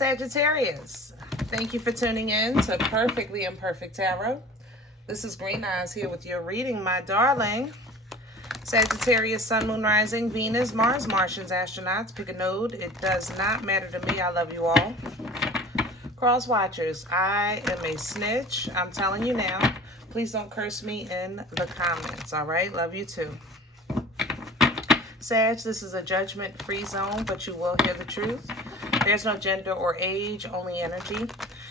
Sagittarius, thank you for tuning in to Perfectly Imperfect Tarot. This is Green Eyes here with your reading, my darling. Sagittarius, Sun, Moon, Rising, Venus, Mars, Martians, astronauts. Pick a node. It does not matter to me. I love you all. Cross watchers, I am a snitch. I'm telling you now. Please don't curse me in the comments, all right? Love you too. Sag, this is a judgment-free zone, but you will hear the truth. There's no gender or age, only energy.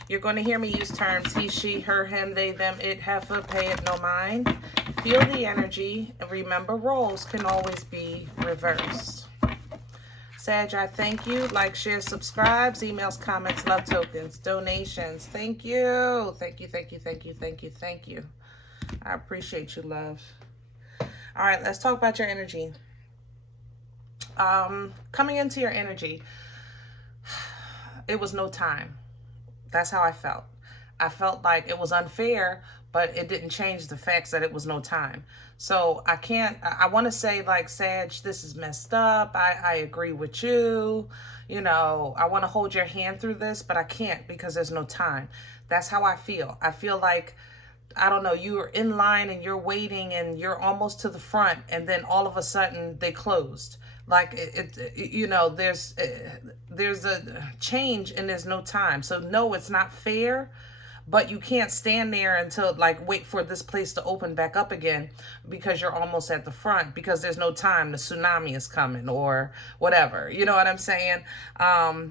You're going to hear me use terms he, she, her, him, they, them, it, heifer, pay it, no mind. Feel the energy, and remember roles can always be reversed. Sag, I thank you. Like, share, subscribes, emails, comments, love tokens, donations. Thank you. Thank you, thank you, thank you, thank you, thank you. I appreciate you, love. All right, let's talk about your energy. Coming into your energy, it was no time. That's how I felt. I felt like it was unfair, but it didn't change the facts that it was no time. So I want to say, like, Sag, this is messed up. I agree with you. You know, I want to hold your hand through this, but I can't because there's no time. That's how I feel. I feel like, I don't know, you're in line and you're waiting and you're almost to the front, and then all of a sudden they closed. Like, you know, there's a change and there's no time. So no, it's not fair, but you can't stand there until, like, wait for this place to open back up again because you're almost at the front, because there's no time. The tsunami is coming or whatever. You know what I'm saying? I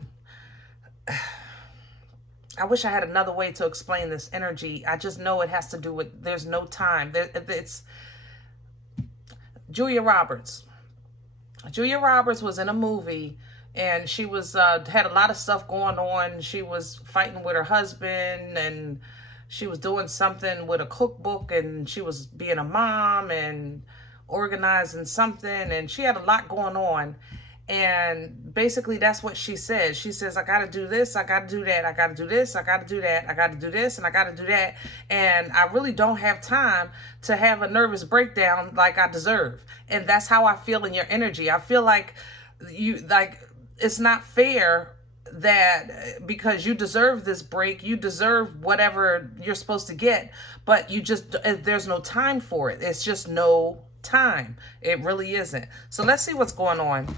wish I had another way to explain this energy. I just know it has to do with there's no time. It's Julia Roberts. Julia Roberts was in a movie, and she was had a lot of stuff going on. She was fighting with her husband, and she was doing something with a cookbook, and she was being a mom and organizing something, and she had a lot going on. And basically that's what she says. She says, I got to do this, I got to do that, I got to do this, I got to do that, I got to do this, and I got to do that. And I really don't have time to have a nervous breakdown like I deserve. And that's how I feel in your energy. I feel like it's not fair that because you deserve this break, you deserve whatever you're supposed to get, but there's no time for it. It's just no time. It really isn't. So let's see what's going on.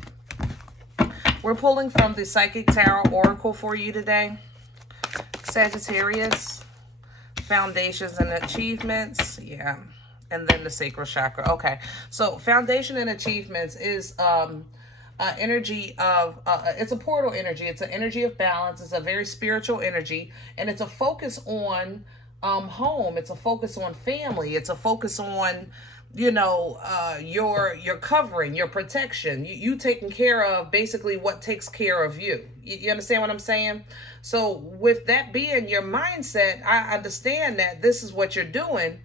We're pulling from the Psychic Tarot Oracle for you today. Sagittarius, foundations and achievements. Yeah. And then the sacral chakra. Okay. So foundation and achievements is energy of, it's a portal energy. It's an energy of balance. It's a very spiritual energy. And it's a focus on home. It's a focus on family. It's a focus on, you know, your covering, your protection, you taking care of basically what takes care of you. You understand what I'm saying? So with that being your mindset, I understand that this is what you're doing.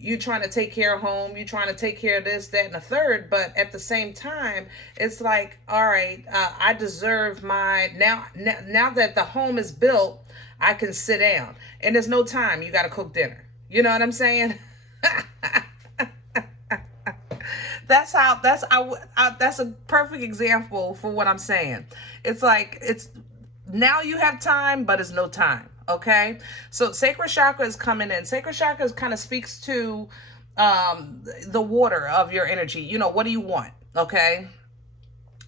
You're trying to take care of home. You're trying to take care of this, that, and the third. But at the same time, it's like, all right, I deserve my, now that the home is built, I can sit down. And there's no time. You got to cook dinner. You know what I'm saying? That's a perfect example for what I'm saying. It's like, now you have time, but it's no time. Okay. So sacral chakra is coming in. Sacral chakra kind of speaks to, the water of your energy. You know, what do you want? Okay.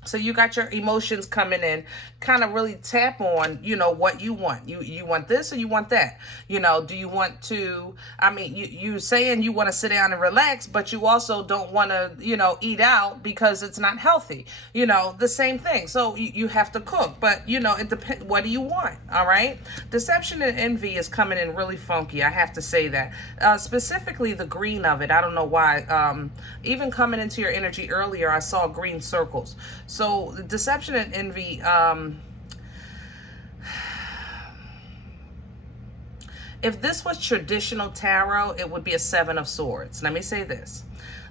So you got your emotions coming in, kind of really tap on, you know, what you want. You want this or you want that? You know, do you want to, I mean, you saying you want to sit down and relax, but you also don't want to, you know, eat out because it's not healthy. You know, the same thing. So you have to cook, but, you know, it depends. What do you want? All right. Deception and envy is coming in really funky. I have to say that. Specifically the green of it. I don't know why. Even coming into your energy earlier, I saw green circles. So deception and envy, if this was traditional tarot, it would be a 7 of Swords. Let me say this.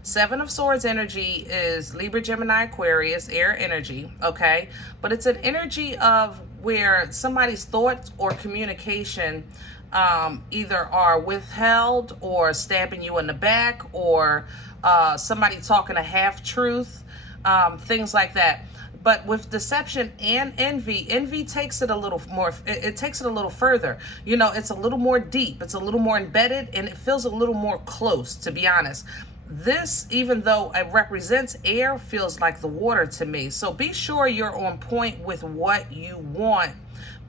7 of Swords energy is Libra, Gemini, Aquarius, air energy, okay? But it's an energy of where somebody's thoughts or communication either are withheld or stabbing you in the back, or somebody talking a half-truth, things like that. But with deception and envy takes it a little more, it takes it a little further. You know, it's a little more deep, it's a little more embedded, and it feels a little more close, to be honest. This, even though it represents air, feels like the water to me. So be sure you're on point with what you want,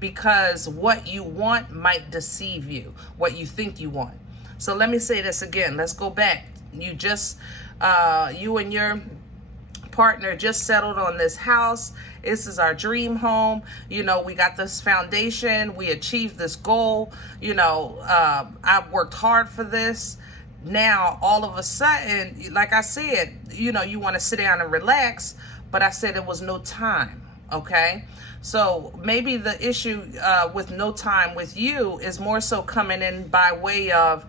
because what you want might deceive you, what you think you want. So let me say this again. Let's go back. You and your partner just settled on this house. This is our dream home. You know, we got this foundation. We achieved this goal. You know, I've worked hard for this. Now, all of a sudden, like I said, you know, you want to sit down and relax, but I said it was no time, okay? So maybe the issue with no time with you is more so coming in by way of,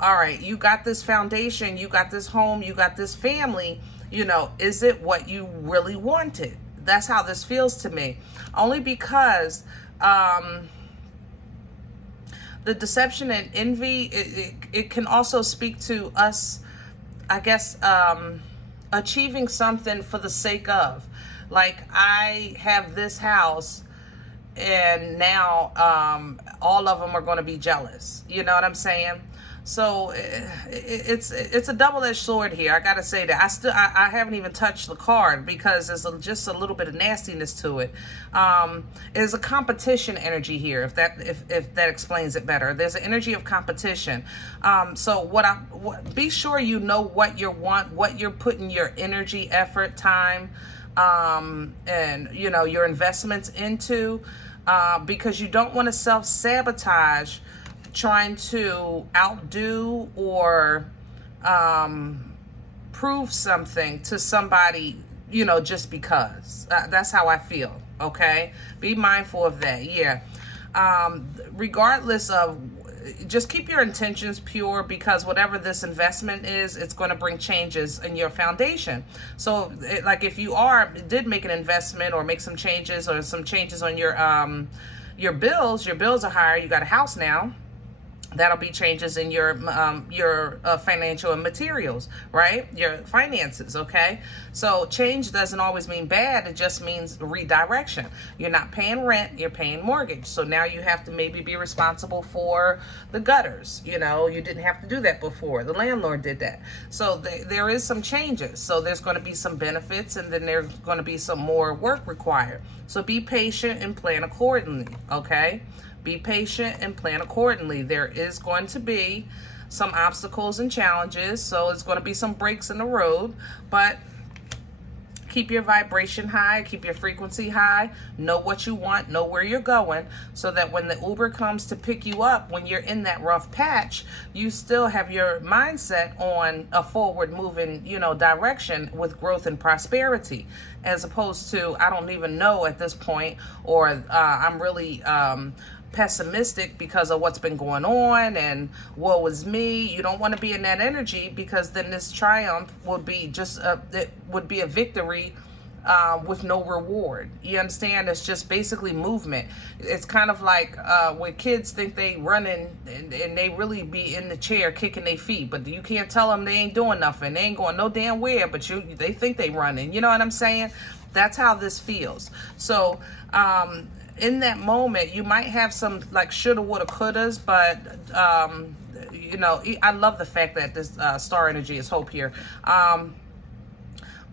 all right, you got this foundation, you got this home, you got this family, you know, is it what you really wanted? That's how this feels to me. Only because the deception and envy, it can also speak to us, I guess, achieving something for the sake of. Like, I have this house, and now all of them are going to be jealous. You know what I'm saying? So it's a double-edged sword here. I gotta say that I haven't even touched the card because there's just a little bit of nastiness to it. There's a competition energy here. If that explains it better, there's an energy of competition. So be sure you know what you want, what you're putting your energy, effort, time, and you know, your investments into, because you don't want to self-sabotage trying to outdo or prove something to somebody, you know, just because. That's how I feel, okay? Be mindful of that, yeah. Regardless of, just keep your intentions pure, because whatever this investment is, it's going to bring changes in your foundation. So, like, if you did make an investment or make some changes or some changes on your bills are higher, you got a house now, that'll be changes in your financial and materials, right? Your finances, okay? So change doesn't always mean bad. It just means redirection. You're not paying rent, you're paying mortgage. So now you have to maybe be responsible for the gutters. You know, you didn't have to do that before. The landlord did that. So there is some changes. So there's going to be some benefits, and then there's going to be some more work required. So be patient and plan accordingly, okay? Be patient and plan accordingly. There is going to be some obstacles and challenges, so it's going to be some breaks in the road, but keep your vibration high, keep your frequency high, know what you want, know where you're going, so that when the Uber comes to pick you up, when you're in that rough patch, you still have your mindset on a forward moving, you know, direction with growth and prosperity, as opposed to, I don't even know at this point, or I'm really pessimistic because of what's been going on and woe is me. You don't want to be in that energy, because then this triumph would be just it would be a victory with no reward. You understand? It's just basically movement. It's kind of like when kids think they running and they really be in the chair kicking their feet, but you can't tell them they ain't doing nothing. They ain't going no damn where, but they think they running. You know what I'm saying? That's how this feels. So in that moment, you might have some like shoulda, woulda, couldas, but you know, I love the fact that this star energy is hope here.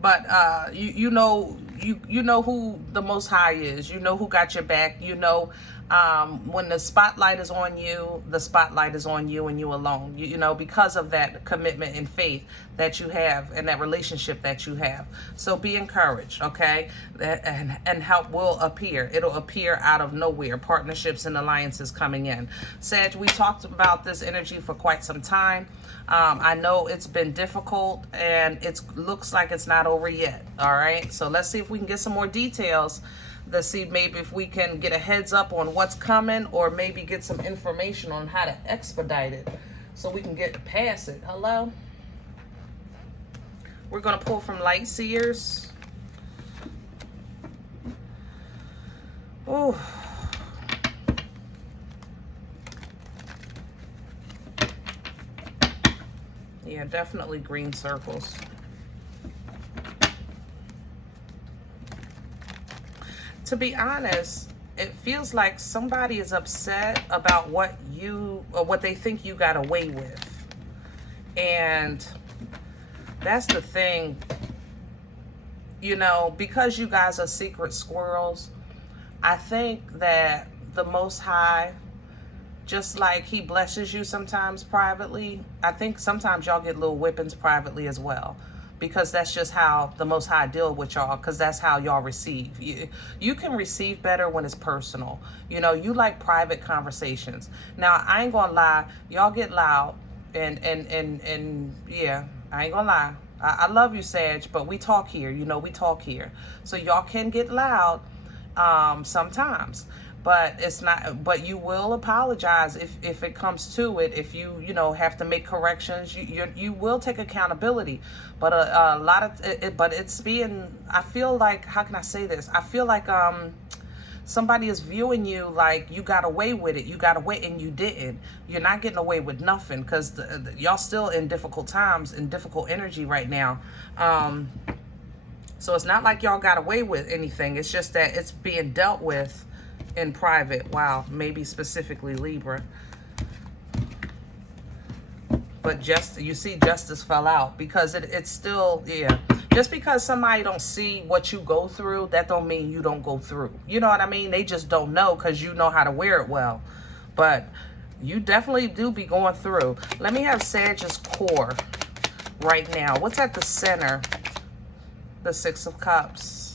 But you know who the Most High is. You know who got your back. You know, when the spotlight is on you, the spotlight is on you and you alone. You know, because of that commitment and faith that you have and that relationship that you have. So be encouraged, okay? And help will appear. It'll appear out of nowhere. Partnerships and alliances coming in. Sag, we talked about this energy for quite some time. I know it's been difficult, and it looks like it's not over yet. All right, so let's see if we can get some more details. Let's see maybe if we can get a heads up on what's coming, or maybe get some information on how to expedite it so we can get past it. Hello? We're going to pull from Light Seers. Oh. Yeah, definitely green circles. to be honest, it feels like somebody is upset about what you, or what they think you got away with. And that's the thing, you know, because you guys are secret squirrels, I think that the Most High, just like he blesses you sometimes privately, I think sometimes y'all get little whippings privately as well. Because that's just how the Most High deal with y'all, because that's how y'all receive. You can receive better when it's personal. You know, you like private conversations. Now, I ain't gonna lie, y'all get loud, and yeah, I ain't gonna lie. I love you, Sag, but we talk here. You know, we talk here. So y'all can get loud sometimes. But it's not, but you will apologize if it comes to it. If you know, have to make corrections, you will take accountability. But a lot of it, but it's being, I feel like, how can I say this? I feel like somebody is viewing you like you got away with it. You got away, and you didn't. You're not getting away with nothing, because y'all still in difficult times, in difficult energy right now. So it's not like y'all got away with anything. It's just that it's being dealt with in private. Wow, maybe specifically Libra. But just, you see, justice fell out, because it's still, yeah. Just because somebody don't see what you go through, that don't mean you don't go through. You know what I mean? They just don't know, because you know how to wear it well. But you definitely do be going through. Let me have Sag's core right now. What's at the center? The Six of Cups.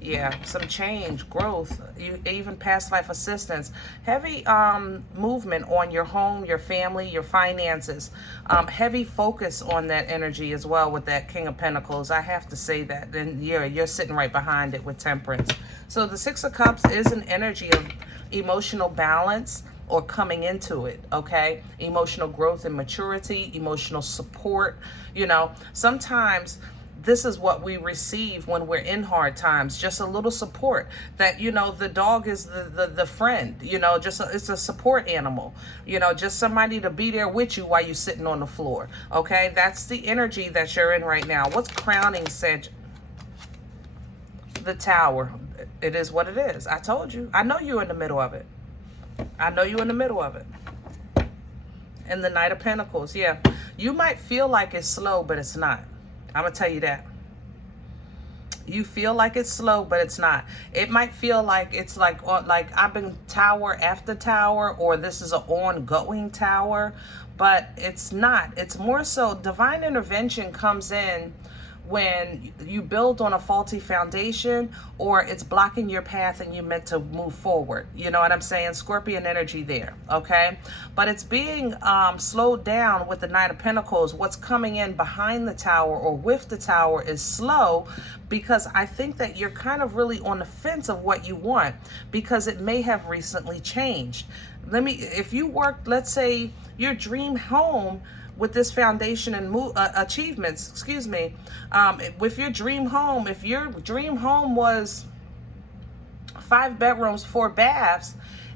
Yeah, some change, growth, even past life assistance. Heavy movement on your home, your family, your finances. Heavy focus on that energy as well with that King of Pentacles. I have to say that. Then you're sitting right behind it with Temperance. So the Six of Cups is an energy of emotional balance, or coming into it, okay? Emotional growth and maturity, emotional support. You know, sometimes this is what we receive when we're in hard times, just a little support. That, you know, the dog is the friend, you know, just it's a support animal, you know, just somebody to be there with you while you're sitting on the floor, okay? That's the energy that you're in right now. What's crowning Sag? The Tower. It is what it is. I told you. I know you're in the middle of it. I know you're in the middle of it. And the Knight of Pentacles, yeah. You might feel like it's slow, but it's not. I'm gonna tell you that. You feel like it's slow, but it's not. It might feel like it's like I've been tower after tower, or this is an ongoing tower, but it's not. It's more so divine intervention comes in when you build on a faulty foundation, or it's blocking your path and you meant to move forward. You know what I'm saying? Scorpion energy there, okay? But it's being slowed down with the Knight of Pentacles. What's coming in behind the Tower or with the Tower is slow, because I think that you're kind of really on the fence of what you want, because it may have recently changed. If you worked, let's say, your dream home with this foundation and achievements, excuse me, with your dream home, if your dream home was 5 bedrooms, 4 baths,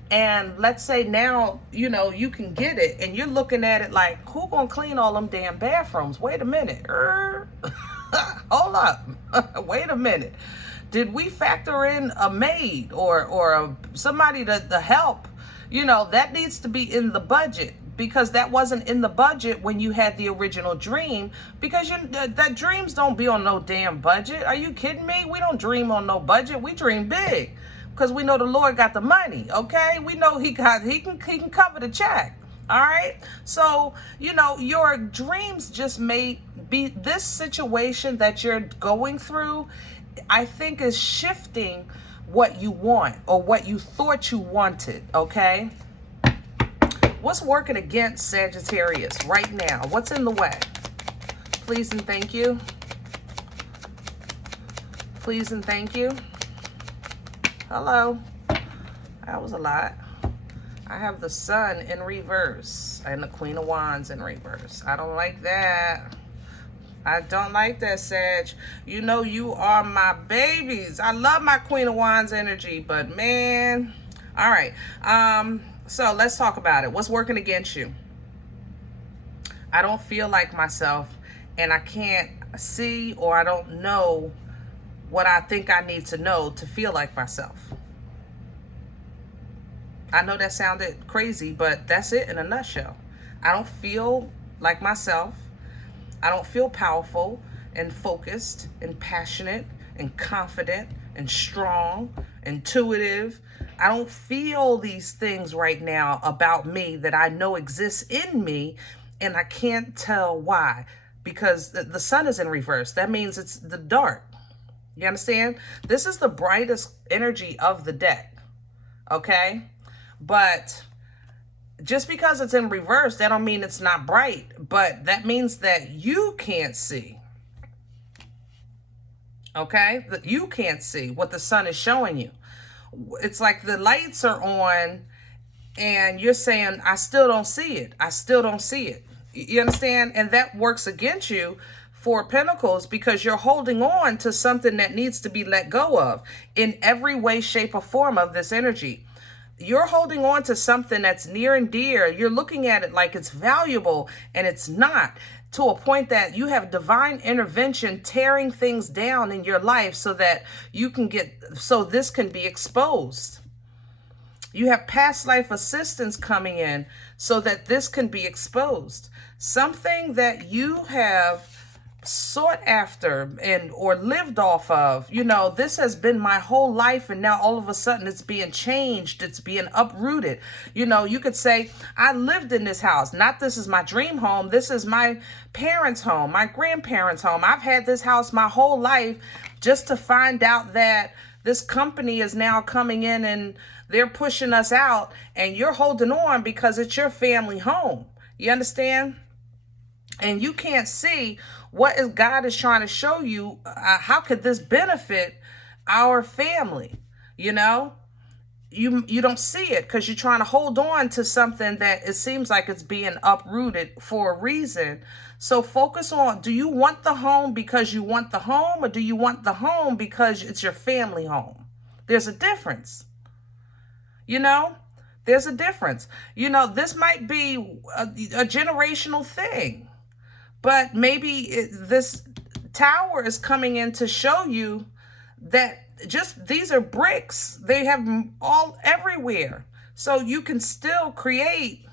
and let's say now, you know, you can get it, and you're looking at it like, who gonna clean all them damn bathrooms? Wait a minute. Hold up. Wait a minute. Did we factor in a maid or somebody to help? You know, that needs to be in the budget, because that wasn't in the budget when you had the original dream, because that dreams don't be on no damn budget. Are you kidding me? We don't dream on no budget. We dream big, because we know the Lord got the money, okay? We know he can cover the check. All right? So, you know, your dreams just may be, this situation that you're going through, I think, is shifting what you want, or what you thought you wanted, okay? What's working against Sagittarius right now? What's in the way? Please and thank you. Please and thank you. Hello. That was a lot. I have the Sun in reverse and the Queen of Wands in reverse. I don't like that. I don't like that, Sag. You know you are my babies. I love my Queen of Wands energy, but man. All right. So let's talk about it. What's working against you? I don't feel like myself, and I can't see, or I don't know what I think I need to know to feel like myself. I know that sounded crazy, but that's it in a nutshell. I don't feel like myself. I don't feel powerful and focused and passionate and confident and strong, intuitive. I don't feel these things right now about me that I know exists in me, and I can't tell why, because the sun is in reverse. That means it's the dark. You understand? This is the brightest energy of the deck, okay? But just because it's in reverse, that don't mean it's not bright, but that means that you can't see. Okay? That you can't see what the sun is showing you. It's like the lights are on and you're saying, I still don't see it. I still don't see it. You understand? And that works against you, Four of Pentacles, because you're holding on to something that needs to be let go of in every way, shape, or form of this energy. You're holding on to something that's near and dear. You're looking at it like it's valuable, and it's not, to a point that you have divine intervention tearing things down in your life so that you can so this can be exposed. You have past life assistance coming in so that this can be exposed. Something that you have sought after or lived off of. You know, this has been my whole life, and now all of a sudden it's being changed, it's being uprooted. You know, you could say, I lived in this house. Not this is my dream home. This is my parents' home, my grandparents' home. I've had this house my whole life, just to find out that this company is now coming in and they're pushing us out, and you're holding on because it's your family home. You understand? And you can't see what God is trying to show you. How could this benefit our family? You know, you don't see it because you're trying to hold on to something that it seems like it's being uprooted for a reason. So focus on, do you want the home because you want the home, or do you want the home because it's your family home? There's a difference. You know, there's a difference. You know, this might be a generational thing. But maybe this tower is coming in to show you that just these are bricks. They have all everywhere. So you can still create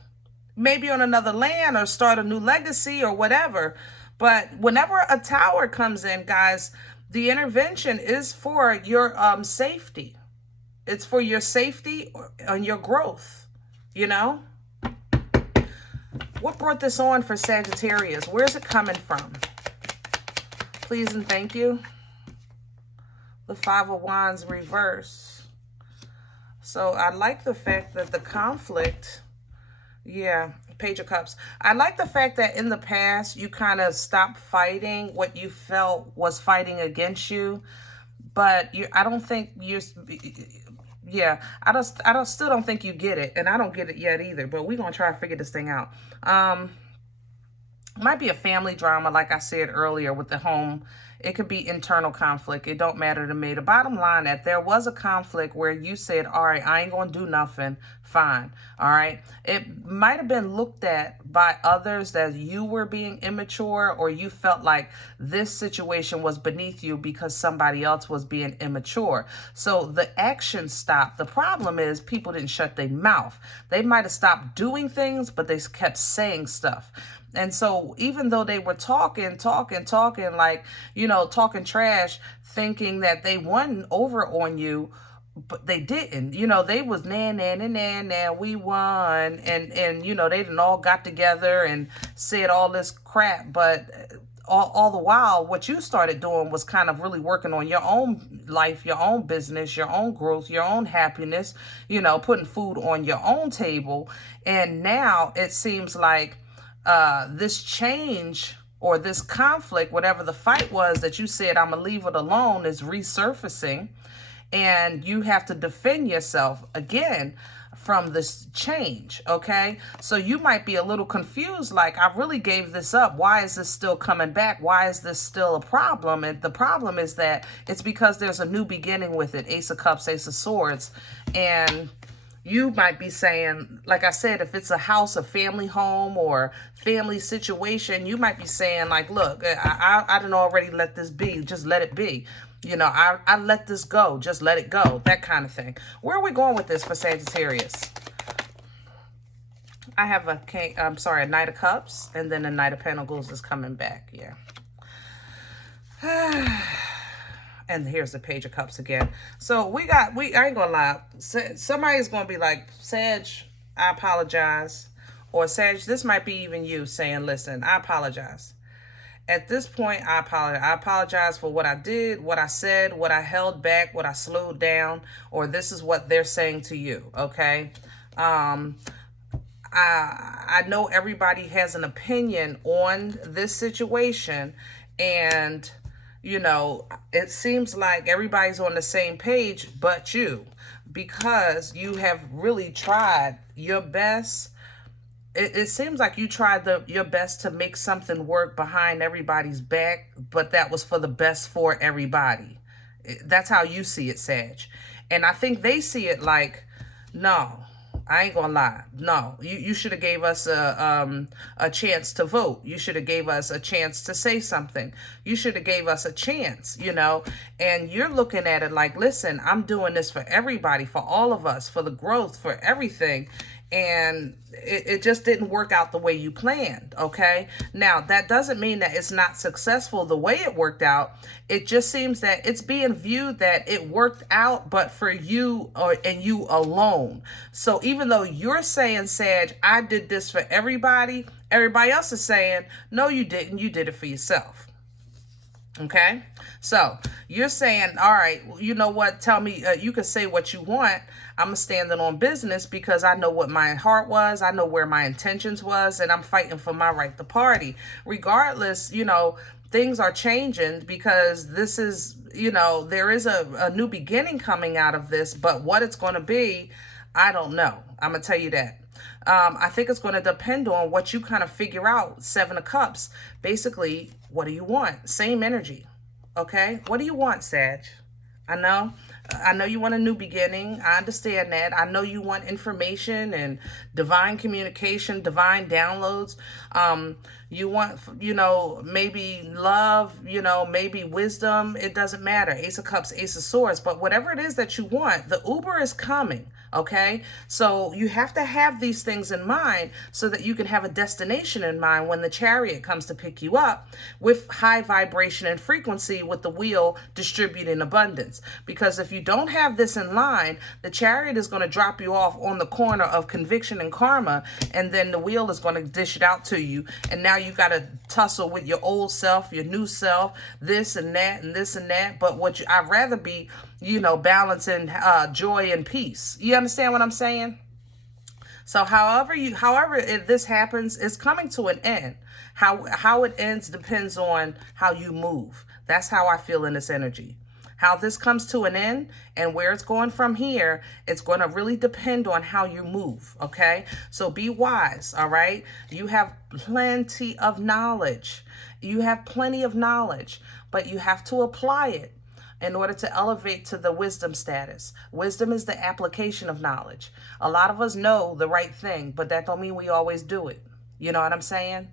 maybe on another land or start a new legacy or whatever. But whenever a tower comes in, guys, the intervention is for your safety. It's for your safety and your growth, you know? What brought this on for Sagittarius? Where's it coming from? Please and thank you. The Five of Wands reverse. So I like the fact that the conflict, yeah, Page of Cups. I like the fact that in the past you kind of stopped fighting what you felt was fighting against you. But I don't think you're... Yeah, I still don't think you get it, and I don't get it yet either, but we're going to try to figure this thing out. Might be a family drama, like I said earlier, with the home. It could be internal conflict. It don't matter to me. The bottom line that there was a conflict where you said, all right, I ain't going to do nothing. Fine. All right. It might have been looked at by others that you were being immature, or you felt like this situation was beneath you because somebody else was being immature. So the action stopped. The problem is people didn't shut their mouth. They might have stopped doing things, but they kept saying stuff. And so even though they were talking, like, you know, talking trash, thinking that they won over on you, but they didn't. You know, they was nah, we won. And you know, they done all got together and said all this crap. But all the while, what you started doing was kind of really working on your own life, your own business, your own growth, your own happiness, you know, putting food on your own table. And now it seems like this change or this conflict, whatever the fight was that you said, I'm gonna leave it alone, is resurfacing, and you have to defend yourself again from this change. Okay, so you might be a little confused, like, I really gave this up. Why is this still coming back? Why is this still a problem? And the problem is that it's because there's a new beginning with it. Ace of Cups, Ace of Swords, and You might be saying, like I said, if it's a house, a family home, or family situation, you might be saying, like, look, I didn't already let this be. Just let it be. You know, I let this go. Just let it go. That kind of thing. Where are we going with this for Sagittarius? I have a Knight of Cups, and then the Knight of Pentacles is coming back. Yeah. And here's the Page of Cups again. So I ain't gonna lie. Somebody's gonna be like, Sag, I apologize. Or Sag, this might be even you saying, listen, I apologize. At this point, I apologize. I apologize for what I did, what I said, what I held back, what I slowed down, or this is what they're saying to you, okay? I know everybody has an opinion on this situation, and you know, it seems like everybody's on the same page but you, because you have really tried your best. It seems like you tried your best to make something work behind everybody's back, but that was for the best for everybody. That's how you see it, Sag. And I think they see it like, no, I ain't gonna lie. No, you should have gave us a chance to vote. You should have gave us a chance to say something. You should have gave us a chance, you know. And you're looking at it like, listen, I'm doing this for everybody, for all of us, for the growth, for everything. And it just didn't work out the way you planned, okay? Now, that doesn't mean that it's not successful the way it worked out. It just seems that it's being viewed that it worked out, but for you and you alone. So even though you're saying, Sag, I did this for everybody, everybody else is saying, no, you didn't. You did it for yourself. Okay, so you're saying, all right, you know what? Tell me, you can say what you want. I'm standing on business because I know what my heart was. I know where my intentions was, and I'm fighting for my right to party. Regardless, you know, things are changing because this is, you know, there is a new beginning coming out of this, but what it's going to be, I don't know. I'm going to tell you that. I think it's going to depend on what you kind of figure out. Seven of Cups. Basically, what do you want? Same energy. Okay? What do you want, Sag? I know you want a new beginning. I understand that. I know you want information and divine communication, divine downloads. You want, you know, maybe love, you know, maybe wisdom. It doesn't matter. Ace of Cups, Ace of Swords. But whatever it is that you want, the Uber is coming. Okay, so you have to have these things in mind so that you can have a destination in mind when the Chariot comes to pick you up with high vibration and frequency, with the wheel distributing abundance. Because if you don't have this in line, the Chariot is going to drop you off on the corner of conviction and karma, and then the wheel is going to dish it out to you. And now you got to tussle with your old self, your new self, this and that and this and that. But I'd rather be, you know, balancing joy and peace. You understand what I'm saying? So however this happens, it's coming to an end. How it ends depends on how you move. That's how I feel in this energy. How this comes to an end and where it's going from here, it's going to really depend on how you move, okay? So be wise, all right? You have plenty of knowledge. You have plenty of knowledge, but you have to apply it in order to elevate to the wisdom status. Wisdom is the application of knowledge. A lot of us know the right thing, but that don't mean we always do it. You know what I'm saying?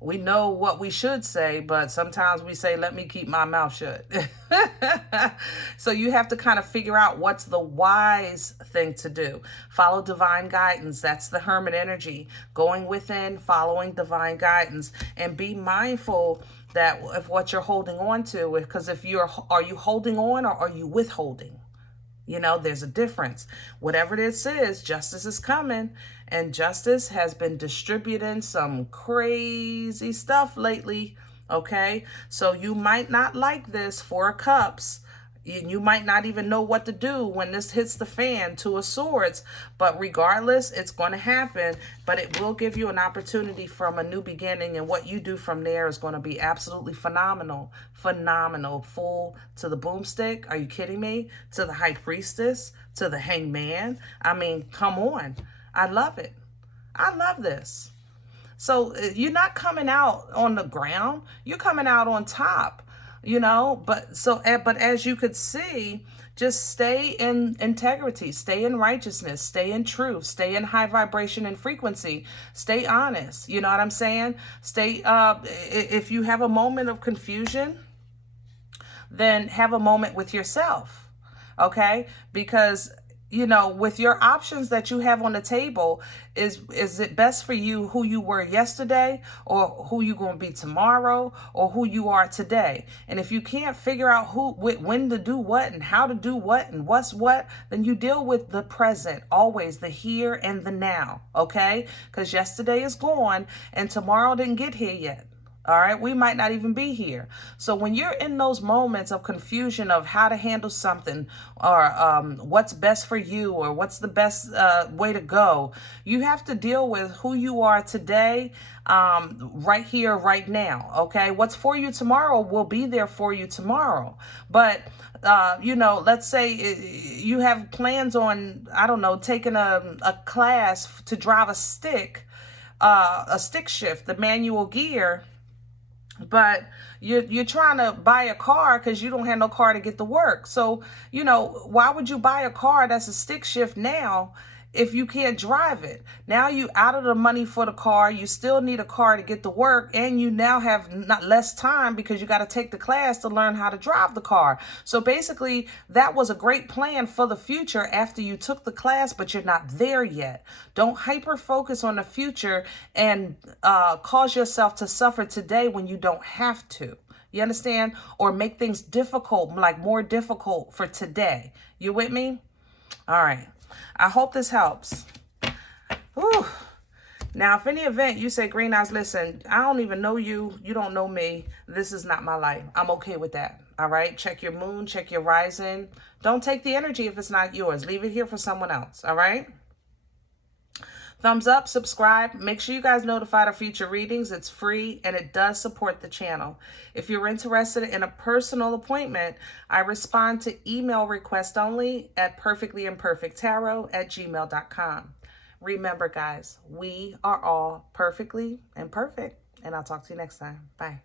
We know what we should say, but sometimes we say, let me keep my mouth shut. So you have to kind of figure out what's the wise thing to do. Follow divine guidance. That's the Hermit energy. Going within, following divine guidance, and be mindful that of what you're holding on to. Because are you holding on or are you withholding? You know, there's a difference. Whatever this is, justice is coming. And justice has been distributing some crazy stuff lately. Okay? So you might not like this, Four of Cups. You might not even know what to do when this hits the fan, Two of Swords. But regardless, it's going to happen. But it will give you an opportunity from a new beginning. And what you do from there is going to be absolutely phenomenal. Phenomenal. Full to the boomstick. Are you kidding me? To the High Priestess. To the Hangman. I mean, come on. I love it. I love this. So you're not coming out on the ground. You're coming out on top. You know, but as you could see, Just stay in integrity, stay in righteousness, stay in truth, stay in high vibration and frequency, stay honest. You know what I'm saying? Stay, if you have a moment of confusion, then have a moment with yourself. Okay? Because, you know, with your options that you have on the table, is it best for you who you were yesterday, or who you going to be tomorrow, or who you are today? And if you can't figure out when to do what and how to do what and what's what, then you deal with the present, always the here and the now, okay? Because yesterday is gone and tomorrow didn't get here yet. All right, we might not even be here. So when you're in those moments of confusion of how to handle something, or what's best for you, or what's the best way to go, you have to deal with who you are today, right here, right now. Okay, what's for you tomorrow will be there for you tomorrow. But you know, let's say you have plans on, I don't know, taking a class to drive a stick shift, the manual gear. But you're trying to buy a car because you don't have no car to get to work. So, you know, why would you buy a car that's a stick shift now if you can't drive it? Now you out of the money for the car. You still need a car to get to work, and you now have less time because you got to take the class to learn how to drive the car. So basically, that was a great plan for the future after you took the class, but you're not there yet. Don't hyper focus on the future and cause yourself to suffer today when you don't have to. You understand? Or make things difficult, like more difficult for today. You with me? All right. I hope this helps. Whew. Now, if any event you say, Green Eyes, listen, I don't even know you. You don't know me. This is not my life. I'm okay with that. All right. Check your moon. Check your rising. Don't take the energy if it's not yours. Leave it here for someone else. All right. Thumbs up, subscribe. Make sure you guys notified of future readings. It's free and it does support the channel. If you're interested in a personal appointment, I respond to email request only at perfectlyimperfecttarot@gmail.com. Remember, guys, we are all perfectly imperfect, and I'll talk to you next time. Bye.